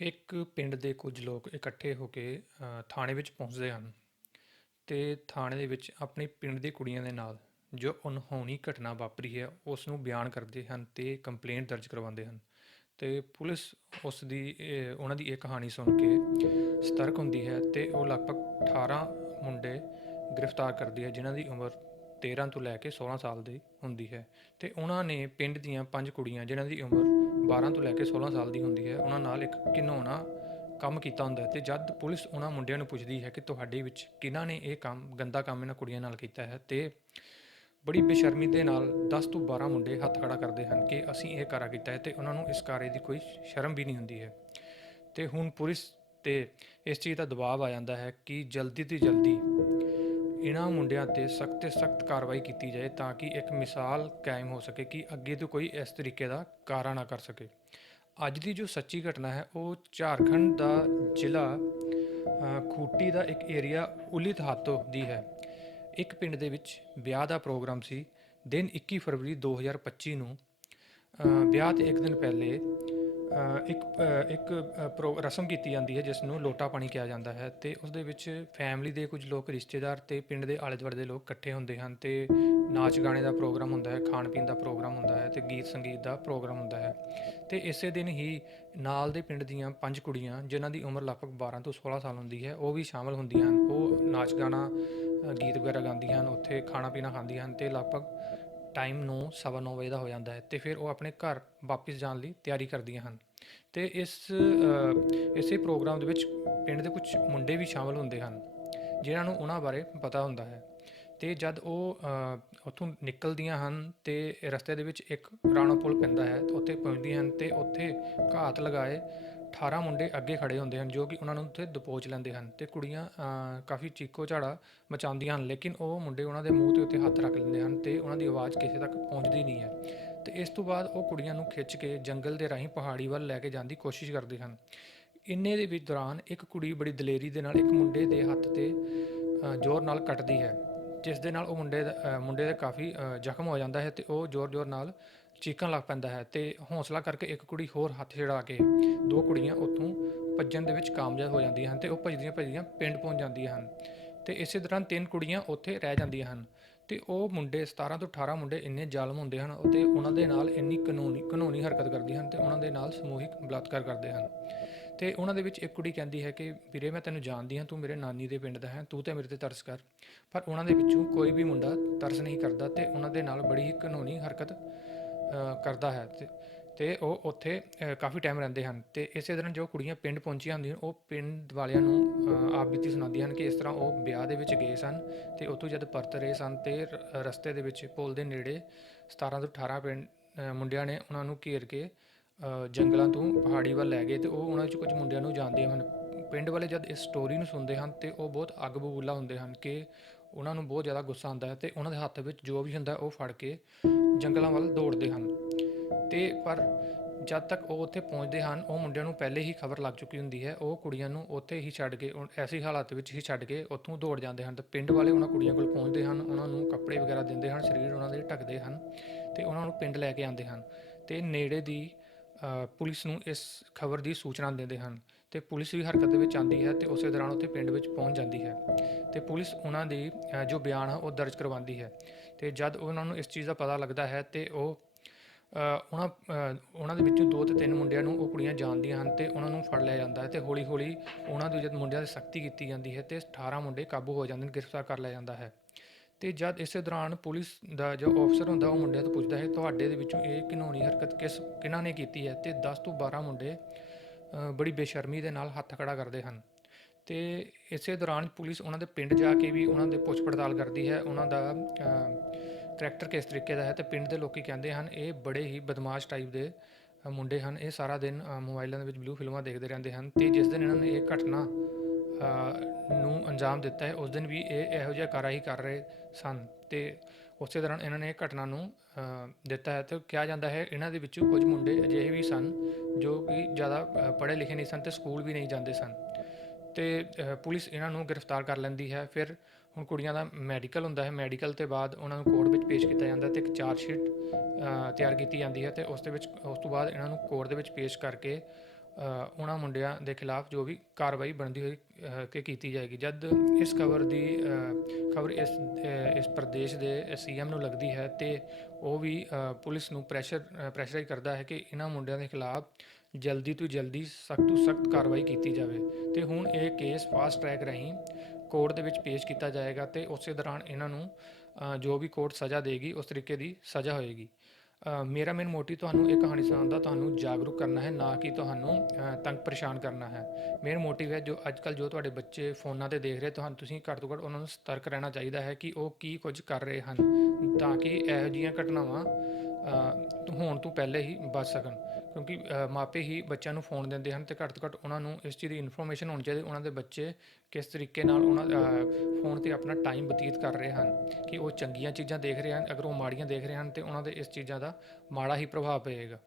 ਇੱਕ ਪਿੰਡ ਦੇ ਕੁਝ ਲੋਕ ਇਕੱਠੇ ਹੋ ਕੇ ਥਾਣੇ ਵਿੱਚ ਪਹੁੰਚਦੇ ਹਨ ਤੇ ਥਾਣੇ ਦੇ ਵਿੱਚ ਆਪਣੇ ਪਿੰਡ ਦੀ ਕੁੜੀਆਂ ਦੇ ਨਾਲ ਜੋ ਅਨਹੋਣੀ ਘਟਨਾ ਵਾਪਰੀ ਹੈ ਉਸ ਨੂੰ ਬਿਆਨ ਕਰਦੇ ਹਨ ਤੇ ਕੰਪਲੇਂਟ ਦਰਜ ਕਰਵਾਉਂਦੇ ਹਨ ਤੇ ਪੁਲਿਸ ਉਸ ਦੀ ਉਹਨਾਂ ਦੀ ਇਹ ਕਹਾਣੀ ਸੁਣ ਕੇ ਸਤਰਕ ਹੁੰਦੀ ਹੈ ਤੇ ਉਹ ਲਗਭਗ 18 ਮੁੰਡੇ ਗ੍ਰਿਫਤਾਰ ਕਰਦੀ ਹੈ ਜਿਨ੍ਹਾਂ ਦੀ ਉਮਰ 13 ਤੋਂ ਲੈ ਕੇ 16 ਸਾਲ ਦੀ ਹੁੰਦੀ ਹੈ ਤੇ ਉਹਨਾਂ ਨੇ ਪਿੰਡ ਦੀਆਂ ਪੰਜ ਕੁੜੀਆਂ, ਜਿਨ੍ਹਾਂ ਦੀ ਉਮਰ 12 ਤੋਂ ਲੈ ਕੇ 16 ਸਾਲ ਦੀ ਹੁੰਦੀ ਹੈ, ਉਹਨਾਂ ਨਾਲ ਇੱਕ ਘਿਨੌਣਾ ਕੰਮ ਕੀਤਾ ਹੁੰਦਾ ਹੈ ਤੇ ਜਦ ਪੁਲਿਸ ਉਹਨਾਂ ਮੁੰਡਿਆਂ ਨੂੰ ਪੁੱਛਦੀ ਹੈ ਕਿ ਤੁਹਾਡੇ ਵਿੱਚ ਕਿਹਨਾਂ ਨੇ ਇਹ ਕੰਮ, ਗੰਦਾ ਕੰਮ ਇਹਨਾਂ ਕੁੜੀਆਂ ਨਾਲ ਕੀਤਾ ਹੈ, ਤੇ ਬੜੀ ਬੇਸ਼ਰਮੀ ਦੇ ਨਾਲ 10 ਤੋਂ 12 ਮੁੰਡੇ ਹੱਥ ਖੜਾ ਕਰਦੇ ਹਨ ਕਿ ਅਸੀਂ ਇਹ ਕਾਰਾ ਕੀਤਾ ਹੈ ਤੇ ਉਹਨਾਂ ਨੂੰ ਇਸ ਕਾਰੇ ਦੀ ਕੋਈ ਸ਼ਰਮ ਵੀ ਨਹੀਂ ਹੁੰਦੀ ਹੈ। ਤੇ ਹੁਣ ਪੁਲਿਸ ਤੇ ਇਸ ਚੀਜ਼ ਦਾ ਦਬਾਅ ਆ ਜਾਂਦਾ ਹੈ ਕਿ ਜਲਦੀ ਤੋਂ ਜਲਦੀ ਇਹਨਾਂ ਮੁੰਡਿਆਂ ਤੇ ਸਖਤ ਤੇ ਸਖਤ ਕਾਰਵਾਈ ਕੀਤੀ ਜਾਏ ਤਾਂ ਕਿ ਇੱਕ ਮਿਸਾਲ ਕਾਇਮ ਹੋ ਸਕੇ ਕਿ ਅੱਗੇ ਤੋਂ ਕੋਈ ਇਸ ਤਰੀਕੇ ਦਾ ਕਾਰਾ ਨਾ ਕਰ ਸਕੇ। ਅੱਜ ਦੀ ਜੋ ਸੱਚੀ ਘਟਨਾ ਹੈ, ਉਹ ਝਾਰਖੰਡ ਦਾ ਜ਼ਿਲ੍ਹਾ ਖੂਟੀ ਦਾ ਇੱਕ ਏਰੀਆ ਉਲਿਤ ਹਾਤੋ ਦੀ ਹੈ। ਇੱਕ ਪਿੰਡ ਦੇ ਵਿੱਚ ਵਿਆਹ ਦਾ ਪ੍ਰੋਗਰਾਮ ਸੀ। ਦਿਨ 21 ਫਰਵਰੀ 2025 ਨੂੰ ਵਿਆਹ ਤੇ ਇੱਕ ਦਿਨ ਪਹਿਲੇ ਇੱਕ ਇੱਕ ਪ੍ਰੋ- ਰਸਮ ਕੀਤੀ ਜਾਂਦੀ ਹੈ ਜਿਸ ਨੂੰ ਲੋਟਾ ਪਾਣੀ ਕਿਹਾ ਜਾਂਦਾ ਹੈ ਤੇ ਉਸ ਦੇ ਵਿੱਚ ਫੈਮਿਲੀ ਦੇ ਕੁਝ ਲੋਕ, ਰਿਸ਼ਤੇਦਾਰ ਤੇ ਪਿੰਡ ਦੇ ਆਲੇ ਦੁਆਲੇ ਦੇ ਲੋਕ ਇਕੱਠੇ ਹੁੰਦੇ ਹਨ ਤੇ ਨਾਚ ਗਾਣੇ ਦਾ ਪ੍ਰੋਗਰਾਮ ਹੁੰਦਾ ਹੈ ਖਾਣ ਪੀਣ ਦਾ ਪ੍ਰੋਗਰਾਮ ਹੁੰਦਾ ਹੈ ਤੇ ਗੀਤ ਸੰਗੀਤ ਦਾ ਪ੍ਰੋਗਰਾਮ ਹੁੰਦਾ ਹੈ। ਤੇ ਇਸੇ ਦਿਨ ਹੀ ਨਾਲ ਦੇ ਪਿੰਡ ਦੀਆਂ ਪੰਜ ਕੁੜੀਆਂ, ਜਿਨ੍ਹਾਂ ਦੀ ਉਮਰ ਲਗਭਗ 12 ਤੋਂ 16 ਸਾਲ ਹੁੰਦੀ ਹੈ, ਉਹ ਵੀ ਸ਼ਾਮਲ ਹੁੰਦੀਆਂ ਹਨ। ਉਹ ਨਾਚ ਗਾਣਾ ਗੀਤ ਵਗੈਰਾ ਗਾਉਂਦੀਆਂ ਹਨ, ਉੱਥੇ ਖਾਣਾ ਪੀਣਾ ਖਾਂਦੀਆਂ ਹਨ ਤੇ ਲਗਭਗ ਟਾਈਮ ਨੂੰ 9:30 ਵਜੇ ਦਾ ਹੋ ਜਾਂਦਾ ਹੈ ਤੇ ਫਿਰ ਉਹ ਆਪਣੇ ਘਰ ਵਾਪਸ ਜਾਣ ਲਈ ਤਿਆਰੀ ਕਰਦੀਆਂ ਹਨ। ਤੇ ਇਸ ਇਸੇ ਪ੍ਰੋਗਰਾਮ ਦੇ ਵਿੱਚ ਪਿੰਡ ਦੇ ਕੁਝ ਮੁੰਡੇ ਵੀ ਸ਼ਾਮਲ ਹੁੰਦੇ ਹਨ, ਜਿਨ੍ਹਾਂ ਨੂੰ ਉਹਨਾਂ ਬਾਰੇ ਪਤਾ ਹੁੰਦਾ ਹੈ। ਤੇ ਜਦ ਉਹ ਉੱਥੋਂ ਨਿਕਲਦੀਆਂ ਹਨ ਤੇ ਰਸਤੇ ਦੇ ਵਿੱਚ ਇੱਕ ਰਾਣਾ ਪੁਲ ਪੈਂਦਾ ਹੈ, ਉੱਥੇ ਪਹੁੰਚਦੀਆਂ ਹਨ ਤੇ ਉੱਥੇ ਘਾਤ ਲਗਾਏ 18 ਮੁੰਡੇ ਅੱਗੇ ਖੜੇ ਹੁੰਦੇ ਹਨ ਜੋ ਕਿ ਉਹਨਾਂ ਨੂੰ ਉੱਥੇ ਦਬੋਚ ਲੈਂਦੇ ਹਨ ਤੇ ਕੁੜੀਆਂ ਕਾਫੀ ਚੀਕੋ ਝਾੜਾ ਮਚਾਉਂਦੀਆਂ ਹਨ ਲੇਕਿਨ ਉਹ ਮੁੰਡੇ ਉਹਨਾਂ ਦੇ ਮੂੰਹ ਦੇ ਉੱਤੇ ਹੱਥ ਰੱਖ ਲੈਂਦੇ ਹਨ ਤੇ ਉਹਨਾਂ ਦੀ ਆਵਾਜ਼ ਕਿਸੇ ਤੱਕ ਪਹੁੰਚਦੀ ਨਹੀਂ ਹੈ। ਤੇ ਇਸ ਤੋਂ ਬਾਅਦ ਉਹ ਕੁੜੀਆਂ ਨੂੰ ਖਿੱਚ ਕੇ ਜੰਗਲ ਦੇ ਰਾਹੀਂ ਪਹਾੜੀ ਵੱਲ ਲੈ ਕੇ ਜਾਣ ਦੀ ਕੋਸ਼ਿਸ਼ ਕਰਦੇ ਹਨ। ਇੰਨੇ ਦੇ ਵਿੱਚ ਦੌਰਾਨ ਇੱਕ ਕੁੜੀ ਬੜੀ ਦਲੇਰੀ ਦੇ ਨਾਲ ਇੱਕ ਮੁੰਡੇ ਦੇ ਹੱਥ ਤੇ ਜ਼ੋਰ ਨਾਲ ਕੱਟਦੀ ਹੈ, ਜਿਸ ਦੇ ਨਾਲ ਉਹ ਮੁੰਡੇ ਦਾ ਮੁੰਡੇ ਦੇ ਕਾਫੀ ਜ਼ਖਮ ਹੋ ਜਾਂਦਾ ਹੈ ਤੇ ਉਹ ਜ਼ੋਰ-ਜ਼ੋਰ ਨਾਲ ਚੀਕਣ ਲੱਗ ਪੈਂਦਾ ਹੈ ਤੇ ਹੌਸਲਾ ਕਰਕੇ ਇੱਕ ਕੁੜੀ ਹੋਰ ਹੱਥ ਛੜਾ ਕੇ ਦੋ ਕੁੜੀਆਂ ਉੱਥੋਂ ਭੱਜਣ ਦੇ ਵਿੱਚ ਕਾਮਯਾਬ ਹੋ ਜਾਂਦੀਆਂ ਹਨ ਤੇ ਉਹ ਭੱਜਦੀਆਂ ਭੱਜਦੀਆਂ ਪਿੰਡ ਪਹੁੰਚ ਜਾਂਦੀਆਂ ਹਨ ਤੇ ਇਸੇ ਦੌਰਾਨ ਤਿੰਨ ਕੁੜੀਆਂ ਉੱਥੇ ਰਹਿ ਜਾਂਦੀਆਂ ਹਨ ਤੇ ਉਹ ਮੁੰਡੇ 17 ਤੋਂ 18 ਮੁੰਡੇ ਇੰਨੇ ਜ਼ਾਲਮ ਹੁੰਦੇ ਹਨ ਅਤੇ ਉਹਨਾਂ ਦੇ ਨਾਲ ਇੰਨੀ ਕਾਨੂੰਨੀ ਕਾਨੂੰਨੀ ਹਰਕਤ ਕਰਦੀਆਂ ਹਨ ਤੇ ਉਹਨਾਂ ਦੇ ਨਾਲ ਸਮੂਹਿਕ ਬਲਾਤਕਾਰ ਕਰਦੇ ਹਨ ਤੇ ਉਹਨਾਂ ਦੇ ਵਿੱਚ ਇੱਕ ਕੁੜੀ ਕਹਿੰਦੀ ਹੈ ਕਿ ਵੀਰੇ ਮੈਂ ਤੈਨੂੰ ਜਾਣਦੀ ਹਾਂ, ਤੂੰ ਮੇਰੇ ਨਾਨੀ ਦੇ ਪਿੰਡ ਦਾ ਹੈ, ਤੂੰ ਤੇ ਮੇਰੇ ਤੇ ਤਰਸ ਕਰ। ਪਰ ਉਹਨਾਂ ਦੇ ਵਿੱਚੋਂ ਕੋਈ ਵੀ ਮੁੰਡਾ ਤਰਸ ਨਹੀਂ ਕਰਦਾ ਤੇ ਉਹਨਾਂ ਦੇ ਨਾਲ ਬੜੀ ਹੀ ਕਾਨੂੰਨੀ ਹਰਕਤ ਕਰਦਾ ਹੈ ਤੇ ਤੇ ਉਹ ਉੱਥੇ ਕਾਫੀ ਟਾਈਮ ਰਹਿੰਦੇ ਹਨ ਤੇ ਇਸੇ ਤਰ੍ਹਾਂ ਜੋ ਕੁੜੀਆਂ ਪਿੰਡ ਪਹੁੰਚੀਆਂ ਹੁੰਦੀਆਂ, ਉਹ ਪਿੰਡ ਵਾਲਿਆਂ ਨੂੰ ਆਪ ਬੀਤੀ ਸੁਣਾਉਂਦੀਆਂ ਹਨ ਕਿ ਇਸ ਤਰ੍ਹਾਂ ਉਹ ਵਿਆਹ ਦੇ ਵਿੱਚ ਗਏ ਸਨ ਤੇ ਉੱਥੋਂ ਜਦ ਪਰਤ ਰਹੇ ਸਨ ਤੇ ਰਸਤੇ ਦੇ ਵਿੱਚ ਪੁਲ ਦੇ ਨੇੜੇ 17 ਤੋਂ 18 ਪਿੰਡ ਮੁੰਡਿਆਂ ਨੇ ਉਹਨਾਂ ਨੂੰ ਘੇਰ ਕੇ ਜੰਗਲਾਂ ਤੋਂ ਪਹਾੜੀ ਵੱਲ ਲੈ ਗਏ ਤੇ ਉਹ ਉਹਨਾਂ ਵਿੱਚ ਕੁਝ ਮੁੰਡਿਆਂ ਨੂੰ ਜਾਣਦੇ ਹਨ। ਪਿੰਡ ਵਾਲੇ ਜਦ ਇਸ ਸਟੋਰੀ ਨੂੰ ਸੁਣਦੇ ਹਨ ਤੇ ਉਹ ਬਹੁਤ ਅੱਗ ਬਬੂਲਾ ਹੁੰਦੇ ਹਨ ਕਿ ਉਹਨਾਂ ਨੂੰ ਬਹੁਤ ਜ਼ਿਆਦਾ ਗੁੱਸਾ ਆਉਂਦਾ ਹੈ ਤੇ ਉਹਨਾਂ ਦੇ ਹੱਥ ਵਿੱਚ ਜੋ ਵੀ ਹੁੰਦਾ ਉਹ ਫੜ ਕੇ ਜੰਗਲਾਂ ਵੱਲ ਦੌੜਦੇ ਹਨ। ਤੇ ਪਰ ਜਦ ਤੱਕ ਉਹ ਉੱਥੇ ਪਹੁੰਚਦੇ ਹਨ, ਉਹ ਮੁੰਡਿਆਂ ਨੂੰ ਪਹਿਲੇ ਹੀ ਖਬਰ ਲੱਗ ਚੁੱਕੀ ਹੁੰਦੀ ਹੈ। ਉਹ ਕੁੜੀਆਂ ਨੂੰ ਉੱਥੇ ਹੀ ਛੱਡ ਕੇ, ਉਹ ਐਸੀ ਹਾਲਾਤ ਵਿੱਚ ਹੀ ਛੱਡ ਕੇ ਉੱਥੋਂ ਦੌੜ ਜਾਂਦੇ ਹਨ ਤੇ ਪਿੰਡ ਵਾਲੇ ਉਹਨਾਂ ਕੁੜੀਆਂ ਕੋਲ ਪਹੁੰਚਦੇ ਹਨ, ਉਹਨਾਂ ਨੂੰ ਕੱਪੜੇ ਵਗੈਰਾ ਦਿੰਦੇ ਹਨ, ਸਰੀਰ ਉਹਨਾਂ ਦੇ ਢੱਕਦੇ ਹਨ ਤੇ ਉਹਨਾਂ ਨੂੰ ਪਿੰਡ ਲੈ ਕੇ ਆਉਂਦੇ ਹਨ ਤੇ ਨੇੜੇ ਦੀ ਪੁਲਿਸ ਨੂੰ ਇਸ ਖਬਰ ਦੀ ਸੂਚਨਾ ਦਿੰਦੇ ਹਨ ਤੇ ਪੁਲਿਸ ਵੀ ਹਰਕਤ ਦੇ ਵਿੱਚ ਆਉਂਦੀ ਹੈ ਤੇ ਉਸੇ ਦੌਰਾਨ ਉੱਥੇ ਪਿੰਡ ਵਿੱਚ ਪਹੁੰਚ ਜਾਂਦੀ ਹੈ। ਤੇ ਪੁਲਿਸ ਉਹਨਾਂ ਦੀ ਜੋ ਬਿਆਨ ਹੈ ਉਹ ਦਰਜ ਕਰਵਾਉਂਦੀ ਹੈ। ਤੇ ਜਦ ਉਹਨਾਂ ਨੂੰ ਇਸ ਚੀਜ਼ ਦਾ ਪਤਾ ਲੱਗਦਾ ਹੈ ਤੇ ਉਹ ਉਹਨਾਂ ਉਹਨਾਂ ਦੇ ਵਿੱਚੋਂ ਦੋ ਤੇ ਤਿੰਨ ਮੁੰਡਿਆਂ ਨੂੰ ਉਹ ਕੁੜੀਆਂ ਜਾਣਦੀਆਂ ਹਨ ਤੇ ਉਹਨਾਂ ਨੂੰ ਫੜ ਲਿਆ ਜਾਂਦਾ ਹੈ ਤੇ ਹੌਲੀ ਹੌਲੀ ਉਹਨਾਂ ਦੇ ਜਦ ਮੁੰਡਿਆਂ ਦੀ ਸਖਤੀ ਕੀਤੀ ਜਾਂਦੀ ਹੈ ਤੇ 18 ਮੁੰਡੇ ਕਾਬੂ ਹੋ ਜਾਂਦੇ ਨੇ, ਗ੍ਰਿਫਤਾਰ ਕਰ ਲਿਆ ਜਾਂਦਾ ਹੈ। ਤੇ ਜਦ ਇਸੇ ਦੌਰਾਨ ਪੁਲਿਸ ਦਾ ਜੋ ਅਫਸਰ ਹੁੰਦਾ, ਉਹ ਮੁੰਡਿਆਂ ਤੋਂ ਪੁੱਛਦਾ ਹੈ, ਤੁਹਾਡੇ ਦੇ ਵਿੱਚੋਂ ਇਹ ਘਿਨੌਣੀ ਹਰਕਤ ਕਿਸ, ਕਿਹਨਾਂ ਨੇ ਕੀਤੀ ਹੈ? ਤੇ 10 ਤੋਂ 12 ਮੁੰਡੇ ਬੜੀ ਬੇਸ਼ਰਮੀ ਦੇ ਨਾਲ ਹੱਥ ਖੜਾ ਕਰਦੇ ਹਨ। ਤੇ ਇਸੇ ਦੌਰਾਨ ਪੁਲਿਸ ਉਹਨਾਂ ਦੇ ਪਿੰਡ ਜਾ ਕੇ ਵੀ ਉਹਨਾਂ ਦੇ ਪੁੱਛ ਪੜਤਾਲ ਕਰਦੀ ਹੈ। ਉਹਨਾਂ ਦਾ ਕਰੈਕਟਰ ਕਿਸ ਤਰੀਕੇ ਦਾ ਹੈ ਤੇ ਪਿੰਡ ਦੇ ਲੋਕੀ ਕਹਿੰਦੇ ਹਨ, ਇਹ ਬੜੇ ਹੀ ਬਦਮਾਸ਼ ਟਾਈਪ ਦੇ ਮੁੰਡੇ ਹਨ। ਇਹ ਸਾਰਾ ਦਿਨ ਮੋਬਾਈਲਾਂ ਦੇ ਵਿੱਚ ਬਲੂ ਫਿਲਮਾਂ ਦੇਖਦੇ ਰਹਿੰਦੇ ਹਨ ਤੇ ਜਿਸ ਦਿਨ ਇਹਨਾਂ ਨੇ ਇਹ ਘਟਨਾ ਨੂੰ ਅੰਜਾਮ ਦਿੱਤਾ ਹੈ, ਉਸ ਦਿਨ ਵੀ ਇਹ ਇਹੋ ਜਿਹਾ ਕਾਰਾ ਹੀ ਕਰ ਰਹੇ ਸਨ। ਤੇ ਉਸੇ ਦੌਰਾਨ ਇਹਨਾਂ ਨੇ ਘਟਨਾ ਨੂੰ ਦਿੱਤਾ ਹੈ ਤੇ ਕਿਹਾ ਜਾਂਦਾ ਹੈ ਇਹਨਾਂ ਦੇ ਵਿੱਚੋਂ ਕੁਝ ਮੁੰਡੇ ਅਜਿਹੇ ਵੀ ਸਨ ਜੋ ਕਿ ਜ਼ਿਆਦਾ ਪੜ੍ਹੇ ਲਿਖੇ ਨਹੀਂ ਸਨ ਤੇ ਸਕੂਲ ਵੀ ਨਹੀਂ ਜਾਂਦੇ ਸਨ। ਤੇ ਪੁਲਿਸ ਇਹਨਾਂ ਨੂੰ ਗ੍ਰਿਫਤਾਰ ਕਰ ਲੈਂਦੀ ਹੈ। ਫਿਰ ਹੁਣ ਕੁੜੀਆਂ ਦਾ ਮੈਡੀਕਲ ਹੁੰਦਾ ਹੈ। ਮੈਡੀਕਲ ਤੇ ਬਾਅਦ ਉਹਨਾਂ ਨੂੰ ਕੋਰਟ ਵਿੱਚ ਪੇਸ਼ ਕੀਤਾ ਜਾਂਦਾ ਤੇ ਇੱਕ ਚਾਰਜ ਸ਼ੀਟ ਤਿਆਰ ਕੀਤੀ ਜਾਂਦੀ ਹੈ ਤੇ ਉਸ ਦੇ ਵਿੱਚ, ਉਸ ਤੋਂ ਬਾਅਦ ਇਹਨਾਂ ਨੂੰ ਕੋਰਟ ਦੇ ਵਿੱਚ ਪੇਸ਼ ਕਰਕੇ ਉਹਨਾਂ ਮੁੰਡਿਆਂ ਦੇ ਖਿਲਾਫ ਜੋ ਵੀ ਕਾਰਵਾਈ ਬਣਦੀ ਹੋਈ ਕਿ ਕੀਤੀ ਜਾਏਗੀ। ਜਦ ਇਸ ਖਬਰ ਦੀ ਖਬਰ ਇਸ ਇਸ ਪ੍ਰਦੇਸ਼ ਦੇ ਸੀਐਮ ਨੂੰ ਲੱਗਦੀ ਹੈ ਤੇ ਉਹ ਵੀ ਪੁਲਿਸ ਨੂੰ ਪ੍ਰੈਸ਼ਰ ਪ੍ਰੈਸ਼ਰਾਈਜ਼ ਕਰਦਾ ਹੈ ਕਿ ਇਹਨਾਂ ਮੁੰਡਿਆਂ ਦੇ ਖਿਲਾਫ ਜਲਦੀ ਤੋਂ ਜਲਦੀ ਸਖਤ ਤੋਂ ਸਖਤ ਕਾਰਵਾਈ ਕੀਤੀ ਜਾਵੇ। ਤੇ ਹੁਣ ਇਹ ਕੇਸ ਫਾਸਟ ਟਰੈਕ ਰਾਹੀਂ ਕੋਰਟ ਦੇ ਵਿੱਚ ਪੇਸ਼ ਕੀਤਾ ਜਾਏਗਾ ਤੇ ਉਸੇ ਦੌਰਾਨ ਇਹਨਾਂ ਨੂੰ ਜੋ ਵੀ ਕੋਰਟ ਸਜ਼ਾ ਦੇਗੀ, ਉਸ ਤਰੀਕੇ ਦੀ ਸਜ਼ਾ ਹੋਏਗੀ। ਮੇਰਾ ਮੇਨ ਮੋਟਿਵ ਤੁਹਾਨੂੰ ਇਹ ਕਹਾਣੀ ਸੁਣਾਉਣ ਦਾ ਤੁਹਾਨੂੰ ਜਾਗਰੂਕ ਕਰਨਾ ਹੈ, ਨਾ ਕਿ ਤੁਹਾਨੂੰ ਤੰਗ ਪਰੇਸ਼ਾਨ ਕਰਨਾ ਹੈ। ਮੇਨ ਮੋਟਿਵ ਹੈ ਜੋ ਅੱਜਕੱਲ ਜੋ ਤੁਹਾਡੇ ਬੱਚੇ ਫੋਨਾਂ ਤੇ ਦੇਖ ਰਹੇ, ਤੁਹਾਨੂੰ ਤੁਸੀਂ ਘੱਟ ਤੋਂ ਘੱਟ ਉਹਨਾਂ ਨੂੰ ਸਤਰਕ ਰਹਿਣਾ ਚਾਹੀਦਾ ਹੈ ਕਿ ਉਹ ਕੀ ਕੁਝ ਕਰ ਰਹੇ ਹਨ, ਤਾਂ ਕਿ ਇਹੋ ਜਿਹੀਆਂ ਘਟਨਾਵਾਂ ਹੋਣ ਤੋਂ ਪਹਿਲੇ ਹੀ ਬਚ ਸਕਣ। ਕਿਉਂਕਿ ਮਾਪੇ ਹੀ ਬੱਚਿਆਂ ਨੂੰ ਫੋਨ ਦਿੰਦੇ ਹਨ ਤੇ ਘੱਟ ਤੋਂ ਘੱਟ ਉਹਨਾਂ ਨੂੰ ਇਸ ਚੀਜ਼ ਦੀ ਇਨਫੋਰਮੇਸ਼ਨ ਹੋਣੀ ਚਾਹੀਦੀ, ਉਹਨਾਂ ਦੇ ਬੱਚੇ ਕਿਸ ਤਰੀਕੇ ਨਾਲ ਉਹਨਾਂ ਫੋਨ ਤੇ ਆਪਣਾ ਟਾਈਮ ਬਤੀਤ ਕਰ ਰਹੇ ਹਨ, ਕਿ ਉਹ ਚੰਗੀਆਂ ਚੀਜ਼ਾਂ ਦੇਖ ਰਹੇ ਹਨ, ਅਗਰ ਉਹ ਮਾੜੀਆਂ ਦੇਖ ਰਹੇ ਹਨ ਤੇ ਉਹਨਾਂ ਦੇ ਇਸ ਚੀਜ਼ਾਂ ਦਾ ਮਾੜਾ ਹੀ ਪ੍ਰਭਾਵ ਪਏਗਾ।